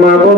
Bravo.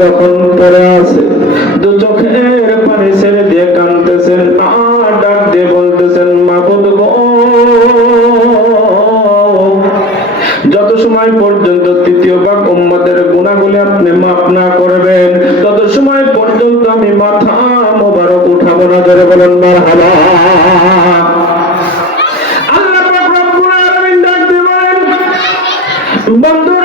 যখন পড়ে আছে, দু চোখের পানি ছেড়ে দিয়ে ডাক দিয়ে বলতেছেন যত সময় পর্যন্ত তৃতীয় গুণাগুলি আপনি না করবেন, তত সময় পর্যন্ত আমি মাথা মোবারক উঠাবো না ধরে বলেন মার হালা বন্ধু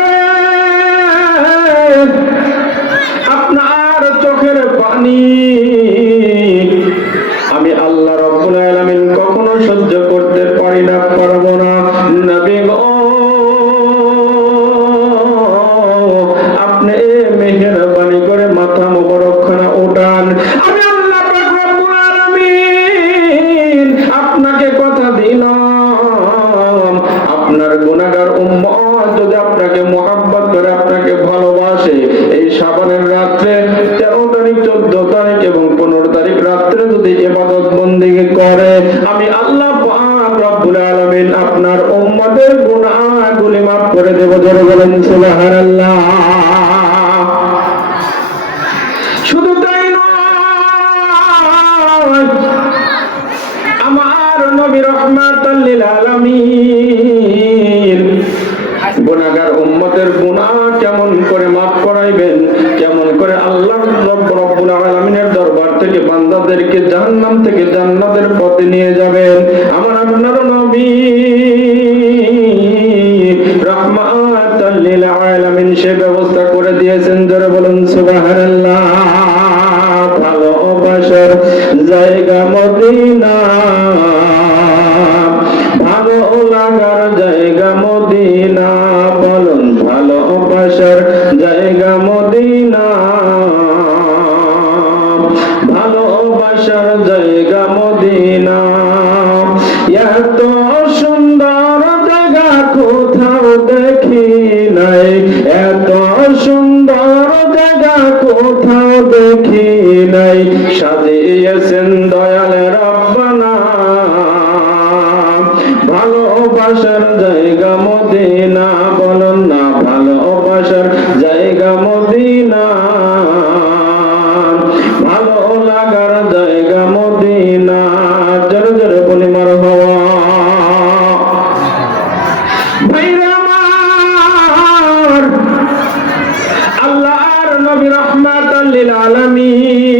الرحيم শুধু তাই আমার নবী উম্মতের কেমন করে মাফ করাইবেন, কেমন করে আল্লাহ রব্বুল দরবার থেকে বান্দাদেরকে জান্নাম থেকে জান্নাতের পথে নিয়ে যাবে জায়গা মন লিল আলামিন।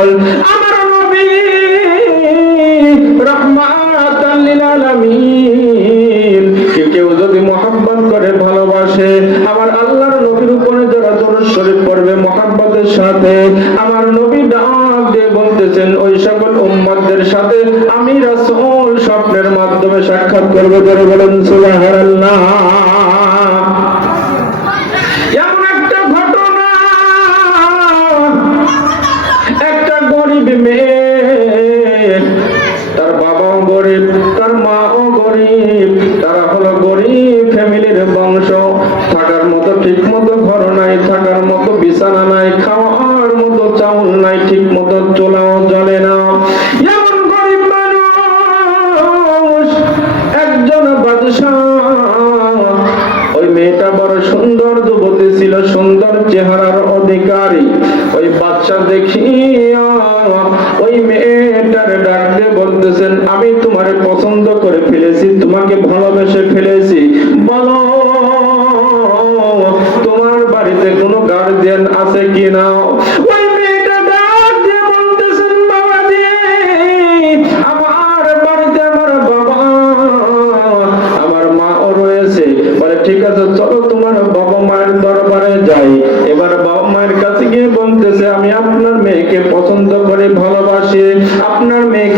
বল, আমার নবী কেউ কেউ যদি করে, ভালোবাসে, আমার আল্লাহর নবীর উপরে যারা দরুদ শরীফ পড়বে সাথে, আমার নবী ডাক দিয়ে বলতেছেন, ওই সকল উম্মতদের সাথে আমি রাসূল স্বপ্নের মাধ্যমে সাক্ষাৎ করবে। বলে বলেন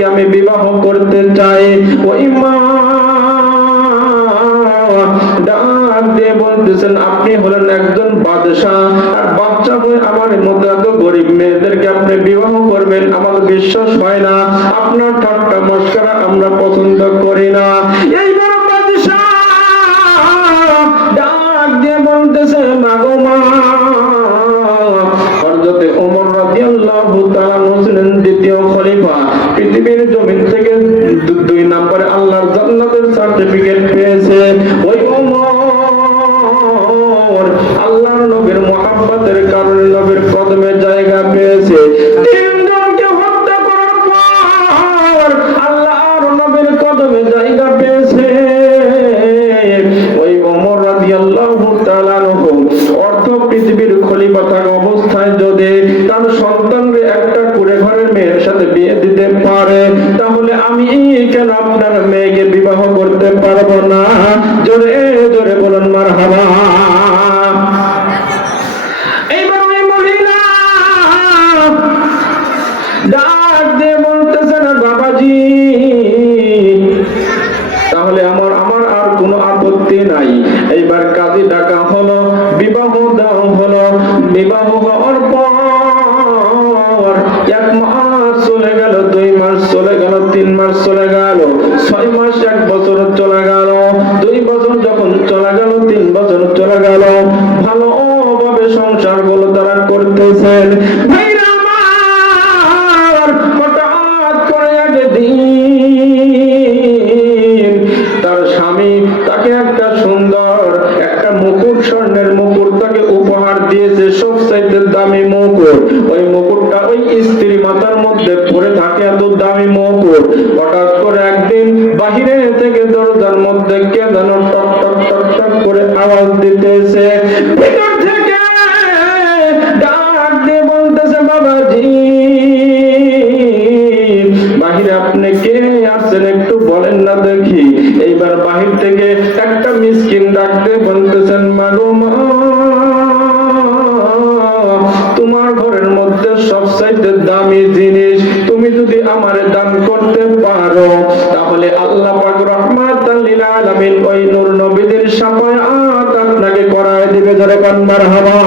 আমি বিবাহ করতে চাই। ও বলতেছেন, আপনি হলেন একজন বাদশাহ। আর বাচ্চা হয়ে আমার মতো এত গরিব মেয়েদেরকে আপনি বিবাহ করবেন? আমার বিশ্বাস হয় না। আপনার ঠাট্টা আমরা পছন্দ করি না। এই বাহির থেকে একটা মিসকিন ডাকতে বলতেছেন, মাগো তোমার ঘরের মধ্যে সব সাইতে দামি জিনিস তুমি যদি আমার দান করতে পারো, তাহলে আল্লাহ পাক রহমাত আলামিন ওই নূর নবীদের সময় আপনাকে করায় দিবে। ধরে কান্নার হাওয়া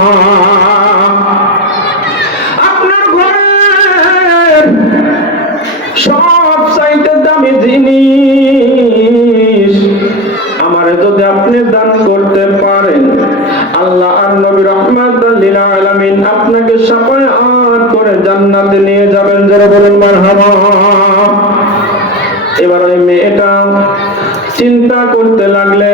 thank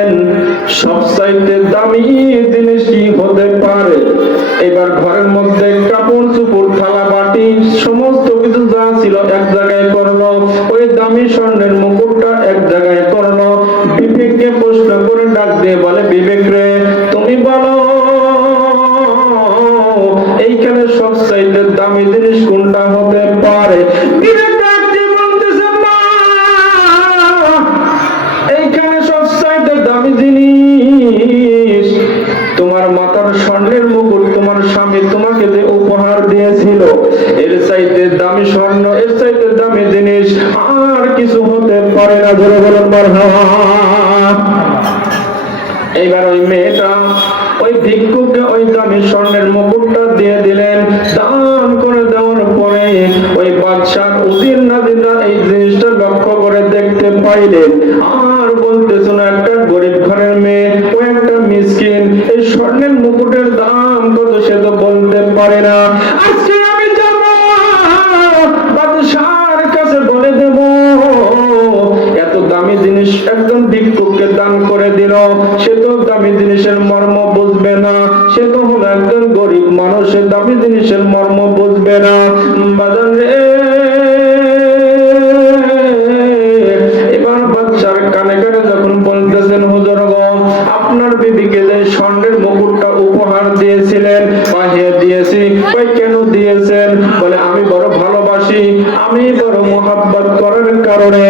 মেয়েটা ওই ভিক্ষুকে ওই দামি স্বর্ণের মুকুটটা দিয়ে দিলেন। দান করে দেওয়ার পরে ওই বাদশার উদির নাদিরা এই জিনিসটা লক্ষ্য করে দেখতে পাইলেন। আর বলতেছেন একটা গরিব ঘরের জিনিসের মর্ম বুঝবে না। এবার বাচ্চার কানে কানে যখন বলতেছেন, হুজুর আপনার বিবিকে যে স্বর্ণের মুকুটটা উপহার দিয়েছিলেন। বাহিয়ে দিয়েছি। কই কেন দিয়েছেন? বলে, আমি বড় ভালোবাসি। আমি বড় মোহাব্বত করার কারণে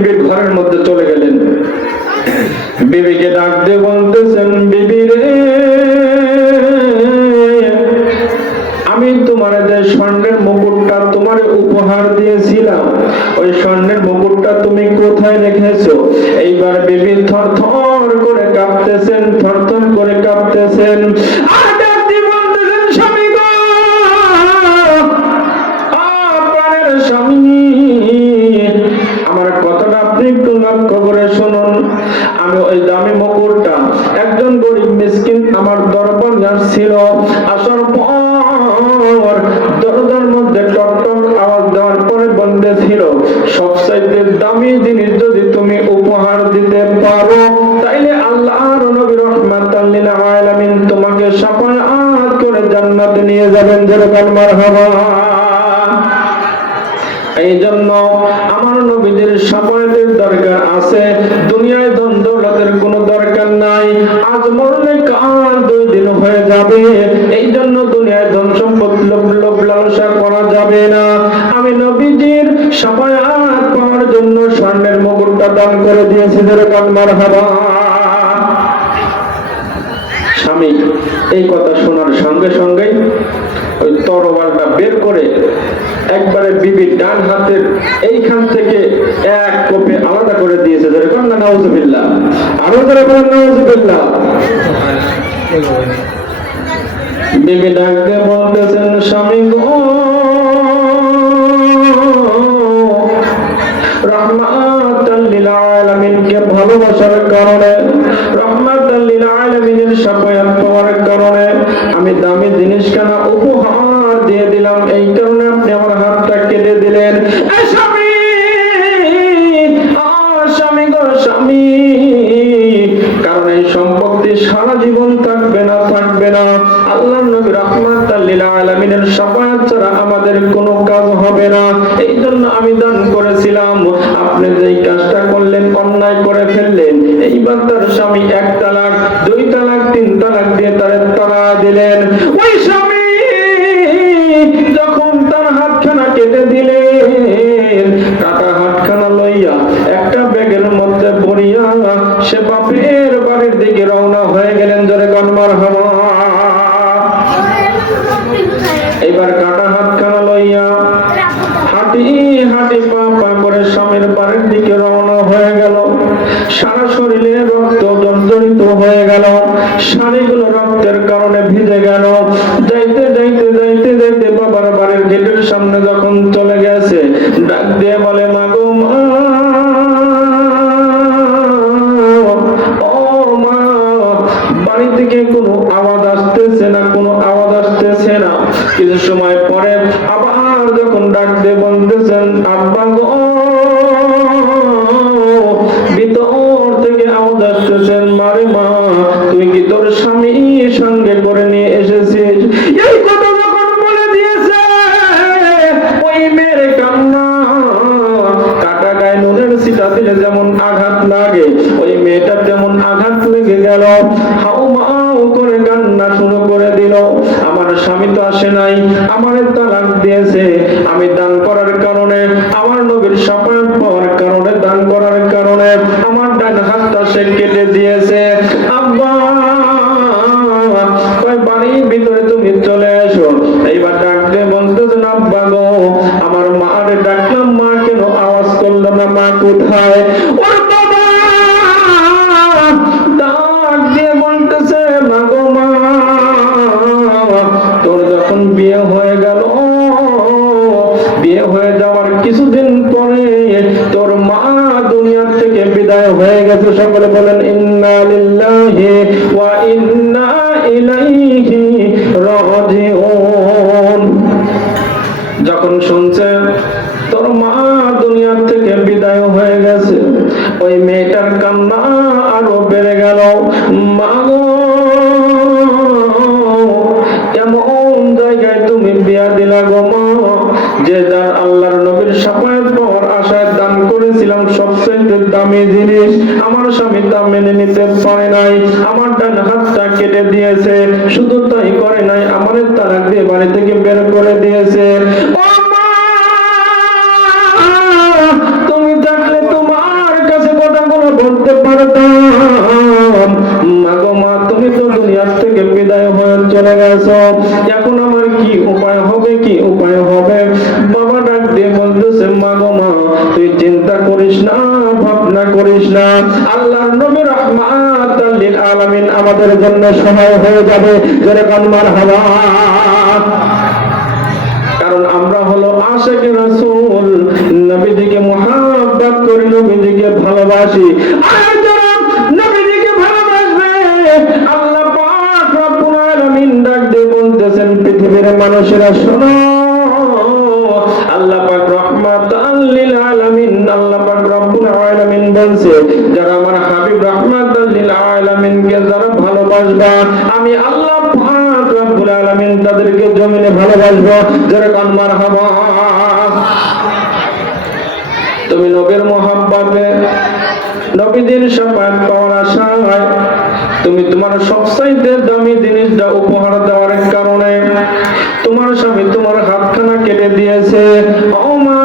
তার ঘরের মধ্যে চলে উপহার দিতে পারো, তাইলে আল্লাহর নবী রহমাতাল আল্লিল আলামিন তোমাকে শাফাআত করে জান্নাতে নিয়ে যাবেন। যেরকম মারহাবা। স্বামী এই কথা শোনার সঙ্গে সঙ্গে ওই তরবারটা বের করে একবারে বিবির ডান হাতের এইখান থেকে এক কোপে আলাদা করে দিয়েছে। যেরকম না নাউজুবিল্লাহ। আরও যারা বলেন নাউজুবিল্লাহ। বিবি ডাক দিয়ে বলতেছেন স্বামী গো আলামিনকে ভালোবাসার কারণে আলামিনের পাওয়ার কারণে আমি দামি জিনিস কেনা উপহার দিয়ে দিলাম। এই কারণে আপনি আমার হাতটা কেটে দিলেন। কারণ এই সম্পত্তি সারা জীবন থাকবে না থাকবে না। আমাদের কোনো কাজ স্বামী এক তালাক, দুই তালাক, তিন তালাক দিয়ে তার তারা দিলেন। ওই স্বামী যখন তার হাতখানা কেটে দিলেন বাড়ি থেকে কোনো আওয়াজ আসতেছে না, কোনো আওয়াজ আসতেছে না। কিছু সময় পরে আবার যখন ডাক দিয়ে বলতেছেন আব্বা গো আসে নাই। আমার তালাক দিয়েছে। কেমন জায়গায় তুমি বিয়া দিলা গো যে যার আল্লাহর নবীর সাফায়াত পাওয়ার আশায় দান করেছিলাম সবচেয়ে দামি জিনিস। আমার স্বামী তা মেনে নিতে পারে নাই, আমার ডান হাতটা কেটে দিয়েছে, শুধু তাই করে নাই, আমার তালাক দিয়ে বাড়ি থেকে বের করে দিয়েছে। তুমি থাকলে তোমার কাছে কথাগুলো বলতে পারতাম। মা মা, তুমি তো দুনিয়ার থেকে বিদায় হয়ে চলে গেছো। আলামিন আমাদের জন্য সহায় হয়ে যাবে, যেরকম মারহাবা কারণ আমরা হলো আশেক রাসূল, নবীজিকে মহাব্বত করি, নবীজিকে ভালোবাসি। আল্লাহ পাক রব্বুল আলামিন ডাক দিয়ে বলতেছেন, পৃথিবীর মানুষেরা শোনো জমিনে ভালোবাসবো যারা কান্নার তুমি নবীর মোহাব্বতে নবীদের সাফায়াত পাওয়ার আশায়, তুমি তোমার সবচাইতে দামি জিনিসটা উপহার দেওয়ার কারণে তোমার স্বামী তোমার হাতখানা কেটে দিয়েছে। ও মা,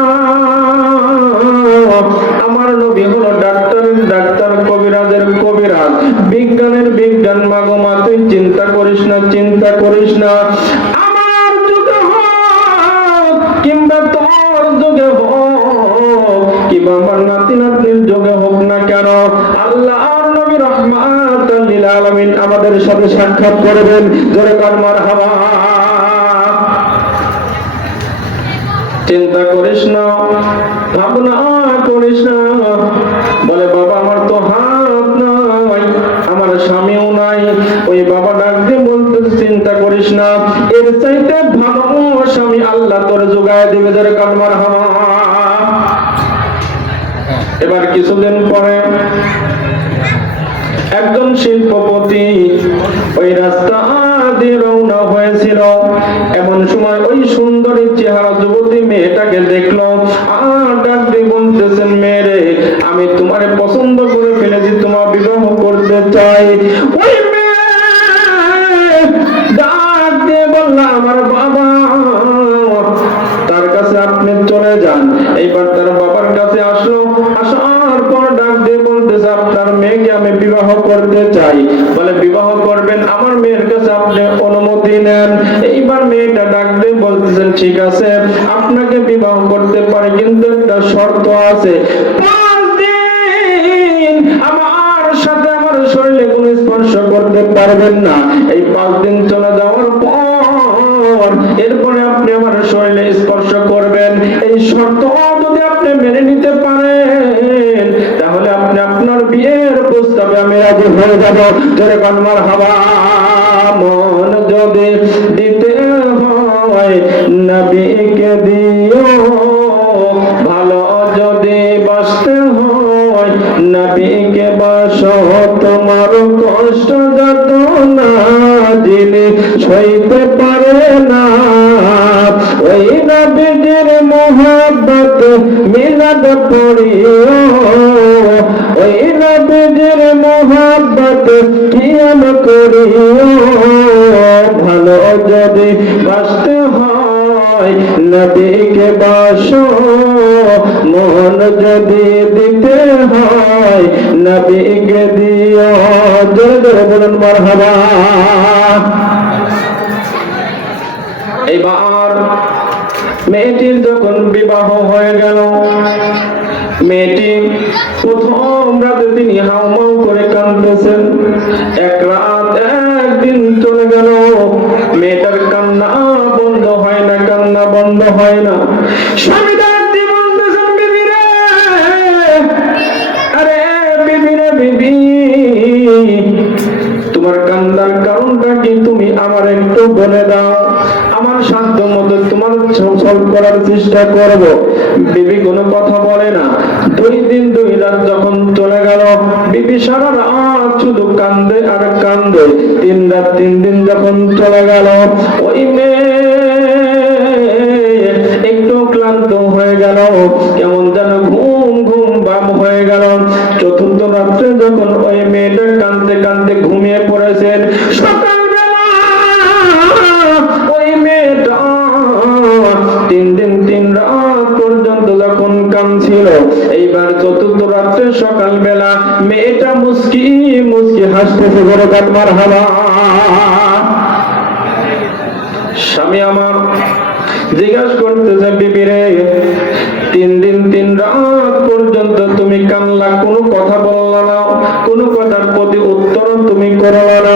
আমার নবী হলো ডাক্তারের ডাক্তার কবিরাজের কবিরাজ। বিজ্ঞানের বিজ্ঞান মাগো মা, তুই চিন্তা করিস না, চিন্তা করিস করবেন জোরে কর্মার হাওয়া চিন্তা করিস না, ভাবনা করিস না। বলে, বাবা, আমার তো হাত নাই, আমার স্বামীও নাই। ওই বাবা ডাক দিয়ে বলতে, চিন্তা করিস না, এর চাইতে ভালো স্বামী আল্লাহ তোর যোগায় দিবে ধরে কালমার হাওয়া এবার কিছুদিন পরে একজন শিল্পপতি ওই রাস্তা দিয়ে রওনা হয়েছিল। এমন সময় ওই সুন্দরী চেহারা যুবতী মেয়েটাকে আমি তোমারে পছন্দ করে ফেলেছি, তোমার বিবাহ করতে চাই। ওই মেয়ে ডাক দিয়ে বলল, আমার বাবা, তার কাছে আপনি চলে যান। এইবার বিবাহ করতে চাই। বলে, বিবাহ করবেন? আমার মেয়ের কাছে আপনি অনুমতি নেন। এইবার মেয়েটা ডাক দিয়ে বলতেছেন, ঠিক আছে, আপনাকে বিবাহ করতে পারি, কিন্তু একটা শর্ত আছে। আমার সাথে আমার শরীরে কোনো স্পর্শ করতে পারবেন না। এই পাঁচ দিন চলে যাওয়ার পর এরপরে আপনি আমার শরীরে স্পর্শ করবেন। এই শর্ত যদি আপনি মেনে নিতে পারেন তাহলে আপনি আপনার বিয়ের প্রস্তাবে আমি রাজি হয়ে যাব। জোরে কনমার হাওয়া মন যদি দিতে হয়, নবীকে দিও। ভালো যদি বাসতে হয়, নবীকে বাস। তোমার কষ্ট যত না দিলে সইতে পারে না। ওই নবীজির মোহাব্বত মিলাদ পড়িও। মোহাব্বত কিয়াম করিও? ভালো যদি বাসতে হয় নবীকে বাসো, মন যদি দিতে হয় নবীকে দিও। জোরে জোরে বলুন, মারহাবা। এবার মেয়েটির যখন বিবাহ হয়ে গেল মেয়েটি, প্রথম রাতে তিনি হাউমাউ করে কাঁদতেছেন। এক রাত একদিন চলে গেল। মেয়েটার কান্না বন্ধ হয় না, কান্না বন্ধ হয় না। স্বামী তোমার কান্দার কারণটা কি তুমি আমার একটু বলে দাও? তোমার করার চেষ্টা করব। বিবি কোনো কথা বলে না। দুই দিন দুই রাত যখন চলে গেল, বিবি সারা রাত শুধু কান্দে আর কান্দে। তিন রাত তিন দিন যখন চলে গেল, ওই মেয়ে একটু ক্লান্ত হয়ে গেল। কেমন যেন ঘুম ঘুম বাম হয়ে গেল। চতুর্থ রাত্রে যখন ওই মেয়েটা কান্দতে কান্দতে ঘুমিয়ে পড়েছেন সকালবেলা তিন দিন, তিন রাত পর্যন্ত যখন কাঁদছিল, এইবার চতুর্থ রাত্রে সকালবেলা মেয়েটা মুস্কি মুস্কি হাসতেছে, বড় কাটমার হাওয়া স্বামী আমার জিজ্ঞাসা করতেছে বিবিরে তিন দিন, তিন রাত পর্যন্ত তুমি কানলা কোনো কথা বললা না, কোনো কথার প্রতি উত্তর তুমি করলা না।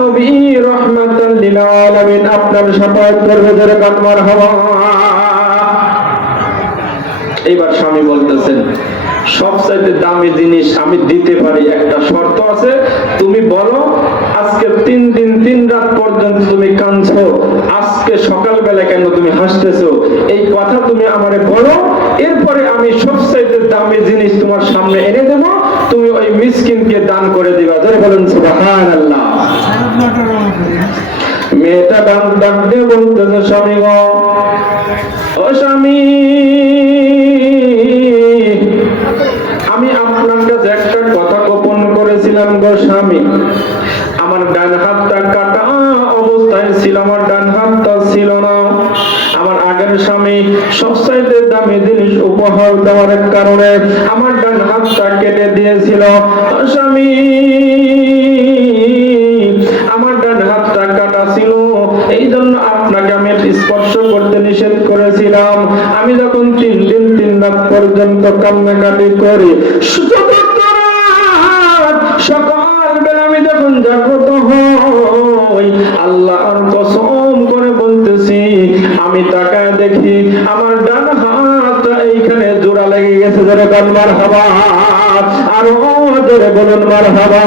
নবী, রহমাতাল লিল আলামিন, আপনার শপথ করবে যারা কানমার হওয়া। এইবার স্বামী বলতেছেন, সবচাইতে দামি জিনিস আমি দিতে পারি, একটা শর্ত আছে, তুমি বলো আজকে তিন দিন, তিন রাত পর্যন্ত তুমি কাঁদছো। আজকে সকালবেলা কেন তুমি হাসতেছো? এই কথা তুমি আমারে বলো, এরপরে আমি সবচাইতে দামি জিনিস তোমার সামনে এনে দেব। তুমি ওই মিসকিনকে দান করে দিবা। ধরে বলেন, সুবহানাল্লাহ। মেয়েটা ডাক ডাক দিয়ে বলতেছে, স্বামী গো, ও স্বামী, আমি আপনার কাছে একটা কথা গোপন করেছিলাম গো স্বামী। আমার ডান হাতটা কাটা অবস্থায় ছিল, আমার ডান হাতটা ছিল না। আমার আগের স্বামী সবচাইতে দামি জিনিস উপহার দেওয়ার কারণে আমার ডান হাতটা কেটে দিয়েছিল। স্বামী, আমার ডান হাতটা কাটা ছিল, এই জন্য আপনাকে আমি স্পর্শ করতে নিষেধ করেছিলাম। আমি যখন তিন দিন তিন রাত পর্যন্ত কান্নাকাটি করি চতুর্থ লেগে মার হাওয়া আর ওদের বলুন মার হাওয়া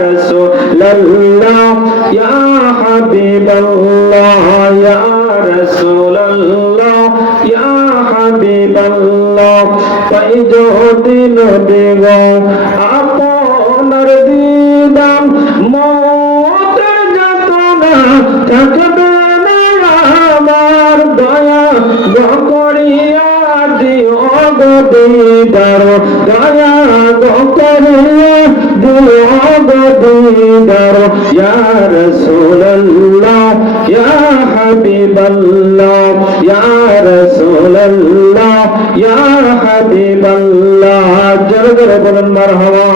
রাসূলুল্লাহ, ইয়া হাবিবাল্লাহ, ইয়া রাসূলুল্লাহ, ইয়া হাবিবাল্লাহ। তাই যদি নবী হাবিবাল্লাহ ইয়া রাসূলুল্লাহ ইয়া হাবিবাল্লাহ। জোরে জোরে বলুন মারহাবা।